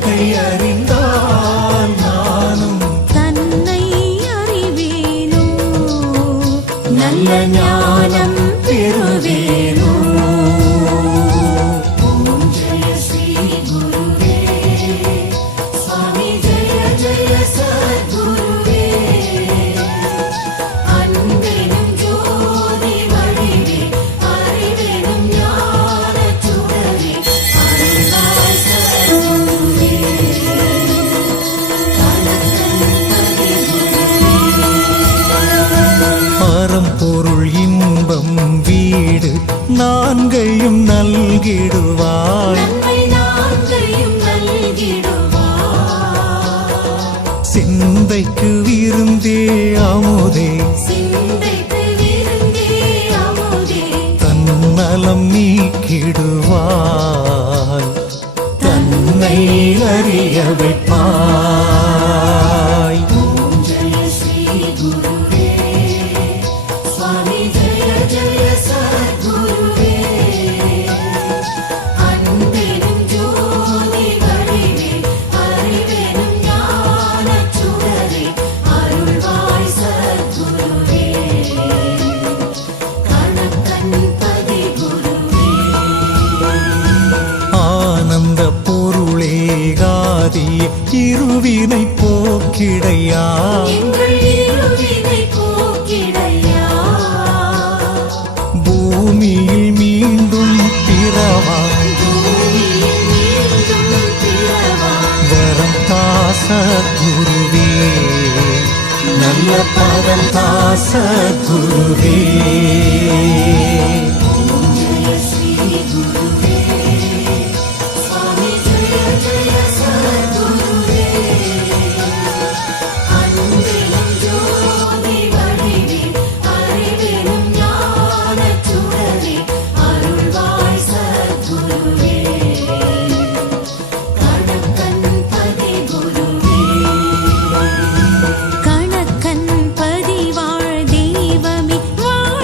உலகை அறிந்தால் நானும் தன்னை அறிவேனோ நல்ல ஞானம் பெறுவேனோ. ஓம் ஜெய ஸ்ரீ குருவே சுவாமி ஜெய ஜெய சத்குருவே. அன்பெனும் ஜோதி வடிவே அறிவெனும் ஞானச் சுடரே அருள்வாய் சத்குருவே. பரம்பொருள் இன்பம் வீடு நான்கையும் நல்கிடுவாய். நன்மை நான்கையும் நல்கிடுவாய். சிந்தைக்கு விருந்தே அமுதே சிந்தைக்கு விருந்தே அமுதே தன்னலம் நீக்கிடுவாய். தன்னை அறிய வைப்பாய். ஓம் ஜெய ஸ்ரீ குருவே சுவாமி ஜெய ஜெய சத்குருவே. அன்பெனும் ஜோதி வடிவே அறிவெனும் ஞானச் சுடரே அருள்வாய் சத்குருவே. கணக்கன் பதி குருவே. ஆனந்த பொருளேகாதி இருவினை போக்கிடையா. எங்கள் இருவினை போக்கிடையா. பூமியில் மீண்டும் பிறவா பூமியில் மீண்டும் பிறவா. வரம் தாச குருவே நல்ல பதம் தாச குருவே.